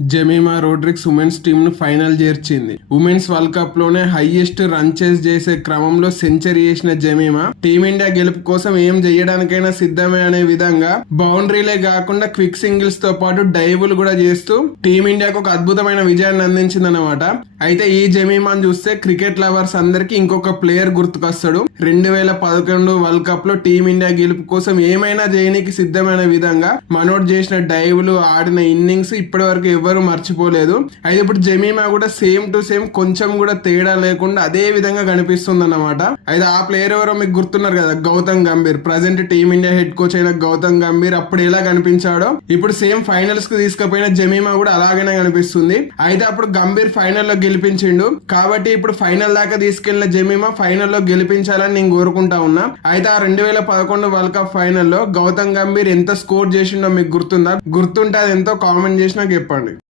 Jemimah Rodrigues women's టీంను ను final చేర్చింది. Women's world కప్లోనే హైయెస్ట్ రన్ చేస్ చేసే క్రమంలో సెంచరీ చేసిన జమీమా టీమిండియా గెలుపు కోసం ఏం చేయడానికైనా సిద్ధమే అనే విధంగా బౌండరీలే కాకుండా క్విక్ సింగిల్స్తో పాటు డైవులు కూడా చేస్తూ టీమిండియాకు ఒక అద్భుతమైన విజయాన్ని అందించింది అనమాట అయితే ఈ జమీమాన్ చూస్తే క్రికెట్ లవర్స్ అందరికి ఇంకొక ప్లేయర్ గుర్తుకొస్తాడు. రెండు వేల పదకొండు వరల్డ్ కప్లో టీమిండియా గెలుపు కోసం ఏమైనా చేయడానికి సిద్ధమైన విధంగా మనోడ్ చేసిన డైవ్లు ఆడిన ఇన్నింగ్స్ ఇప్పటి వరకు ఎవరు మర్చిపోలేదు. అయితే ఇప్పుడు జమీమా కూడా సేమ్ టు సేమ్ కొంచెం కూడా తేడా లేకుండా అదే విధంగా కనిపిస్తుంది అన్నమాట అయితే ఆ ప్లేయర్ ఎవరో మీకు గుర్తున్నారు కదా Gautam Gambhir. Present team India head coach అయిన గౌతమ్ గంభీర్ అప్పుడు ఎలా కనిపించాడో ఇప్పుడు సేమ్ ఫైనల్స్కు తీసుకుపోయిన జమీమా కూడా అలాగనే కనిపిస్తుంది. అయితే అప్పుడు గంభీర్ ఫైనల్లో గెలిపించిండు. కాబట్టి ఇప్పుడు ఫైనల్ దాకా తీసుకెళ్ళిన జమీమా ఫైనల్లో గెలిపించాలని నేను కోరుకుంటా ఉన్నా. అయితే ఆ రెండు వేల పదకొండు వరల్డ్ కప్ ఫైనల్లో గౌతమ్ గంభీర్ ఎంత స్కోర్ చేసిండో మీకు గుర్తుందా? గుర్తుంటే అది ఎంతో కామెంట్ చేసి నాకు చెప్పండి.